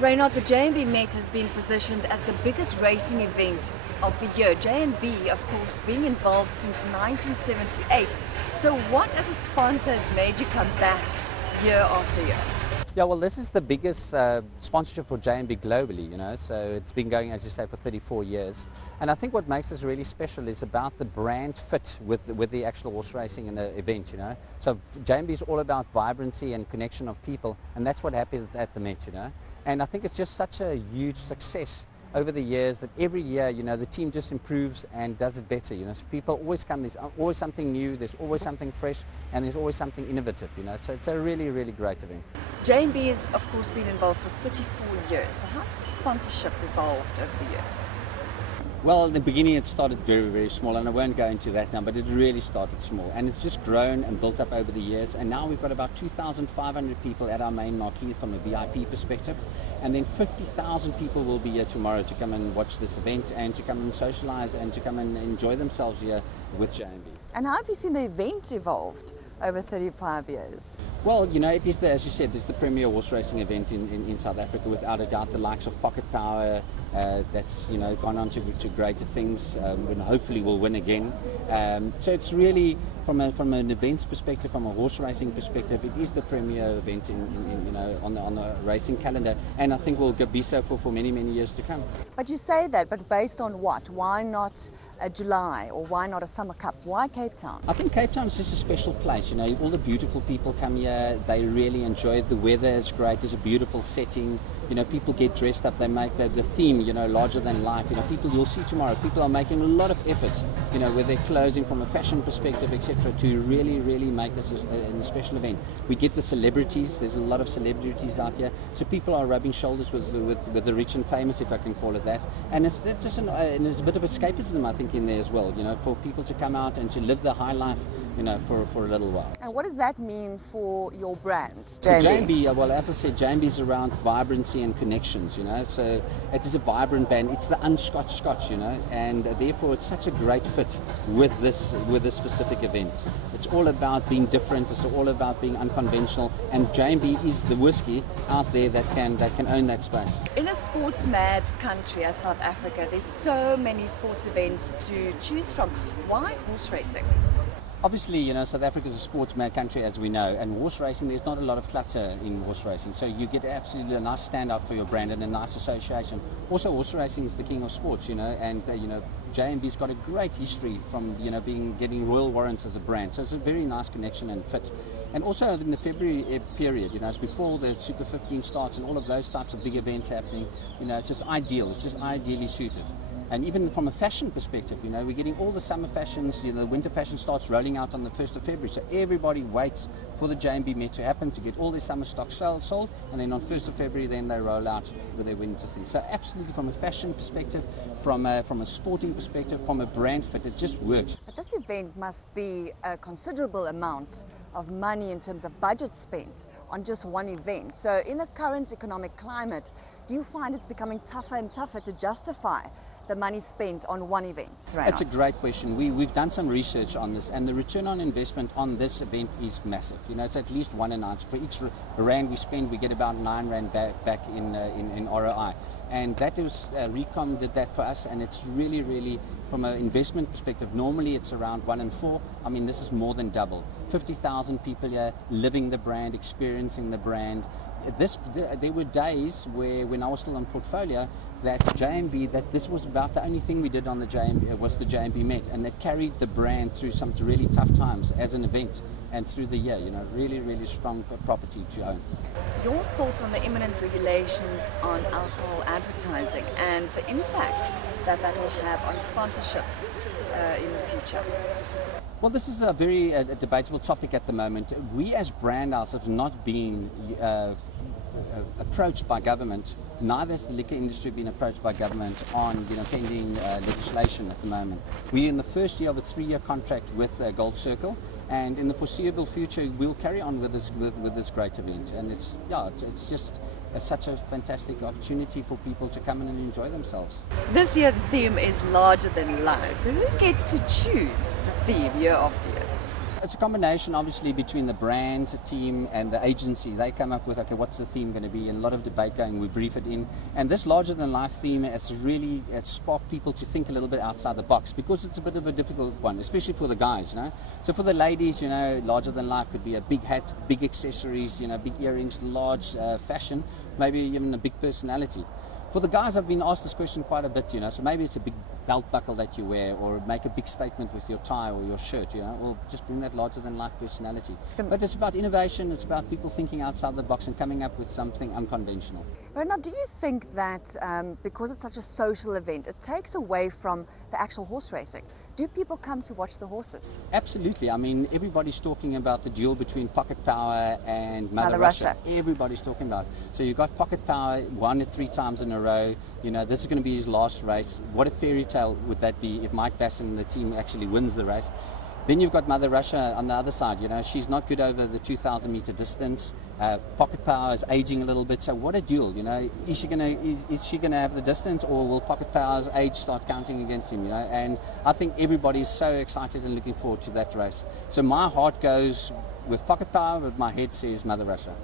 Reynald, the J&B Met has been positioned as the biggest racing event of the year. J&B, of course, being involved since 1978. So what as a sponsor has made you come back year after year? Yeah, well, this is the biggest sponsorship for J&B globally, so it's been going, as you say, for 34 years. And I think what makes us really special is about the brand fit with the actual horse racing and the event, So J&B is all about vibrancy and connection of people, and that's what happens at the Met, And I think it's just such a huge success over the years that every year, the team just improves and does it better, So people always come, there's always something new, there's always something fresh, and there's always something innovative, So it's a really, really great event. J&B has, of course, been involved for 34 years. So how's the sponsorship evolved over the years? Well, in the beginning it started very, very small, and I won't go into that now, but it really started small, and it's just grown and built up over the years, and now we've got about 2,500 people at our main marquee from a VIP perspective, and then 50,000 people will be here tomorrow to come and watch this event and to come and socialize and to come and enjoy themselves here with J&B. And how have you seen the event evolved over 35 years? Well, it is, as you said, it's the premier horse racing event in South Africa, without a doubt. The likes of Pocket Power, that's gone on to greater things, and hopefully will win again. So it's really, from an events perspective, from a horse racing perspective, it is the premier event on the racing calendar, and I think will be so for many, many years to come. But you say that, but based on what? Why not a July, or why not a Summer Cup? Why Cape Town? I think Cape Town is just a special place. All the beautiful people come here. They really enjoy it. The weather is great. There's a beautiful setting. People get dressed up. They make the theme, larger than life. People, you'll see tomorrow, people are making a lot of effort, with their clothing from a fashion perspective, etc., to really, really make this a special event. We get the celebrities. There's a lot of celebrities out here. So people are rubbing shoulders with the rich and famous, if I can call it that. And it's just and there's a bit of escapism, I think, in there as well, for people to come out and to live the high life, for a little while. And what does that mean for your brand, J&B? J&B, well, as I said, J&B is around vibrancy and connections, So it is a vibrant band. It's the Scotch, and therefore it's such a great fit with this specific event. It's all about being different. It's all about being unconventional, and J&B is the whiskey out there that can own that space. In a sports mad country as South Africa, there's so many sports events to choose from. Why horse racing? Obviously, South Africa is a sports mad country, as we know, and horse racing, there's not a lot of clutter in horse racing, so you get absolutely a nice standout for your brand and a nice association. Also, horse racing is the king of sports, and J&B's got a great history from getting royal warrants as a brand, so it's a very nice connection and fit. And also in the February period, it's before the Super 15 starts and all of those types of big events happening, it's just ideal. It's just ideally suited. And even from a fashion perspective, we're getting all the summer fashions, the winter fashion starts rolling out on the 1st of February. So everybody waits for the J&B Met to happen to get all their summer stock sold. And then on 1st of February, then they roll out with their winter thing. So absolutely from a fashion perspective, from a sporting perspective, from a brand fit, it just works. But this event must be a considerable amount of money in terms of budget spent on just one event. So in the current economic climate, do you find it's becoming tougher and tougher to justify the money spent on one event? That's a great question. We've done some research on this, and the return on investment on this event is massive. It's at least 1.5. For each rand we spend, we get about 9 rand back in ROI. And that was, Recom did that for us, and it's really, really, from an investment perspective, normally it's around 1 in 4. I mean, this is more than double. 50,000 people here living the brand, experiencing the brand. There were days when I was still on portfolio, that J&B, that this was about the only thing we did on the J&B was the J&B Met, and that carried the brand through some really tough times as an event and through the year. Really, really strong property to own. Your thoughts on the imminent regulations on alcohol advertising and the impact that will have on sponsorships in the future? Well, this is a very debatable topic at the moment. We as brand ourselves have not been approached by government. Neither has the liquor industry been approached by government on pending legislation at the moment. We're in the first year of a 3-year contract with Gold Circle, and in the foreseeable future we'll carry on with this great event. And it's just such a fantastic opportunity for people to come in and enjoy themselves. This year the theme is larger than life. So who gets to choose the theme year after year? it's a combination, obviously, between the brand, the team, and the agency. They come up with, okay, what's the theme going to be? And a lot of debate going. We brief it in, and this larger-than-life theme has really sparked people to think a little bit outside the box, because it's a bit of a difficult one, especially for the guys. So for the ladies, larger-than-life could be a big hat, big accessories, big earrings, large fashion, maybe even a big personality. For the guys, I've been asked this question quite a bit, so maybe it's a big belt buckle that you wear, or make a big statement with your tie or your shirt, or just bring that larger-than-life personality. But it's about innovation, it's about people thinking outside the box and coming up with something unconventional. Now, do you think that because it's such a social event, it takes away from the actual horse racing? Do people come to watch the horses? Absolutely. I mean, everybody's talking about the duel between Pocket Power and Mother Russia. Everybody's talking about it. So you've got Pocket Power won it 3 times in a row. This is going to be his last race. What a fairy tale would that be if Mike Bass and the team actually wins the race? Then you've got Mother Russia on the other side. She's not good over the 2,000 meter distance. Pocket Power is aging a little bit. So what a duel! Is she gonna have the distance, or will Pocket Power's age start counting against him? And I think everybody's so excited and looking forward to that race. So my heart goes with Pocket Power, but my head says Mother Russia.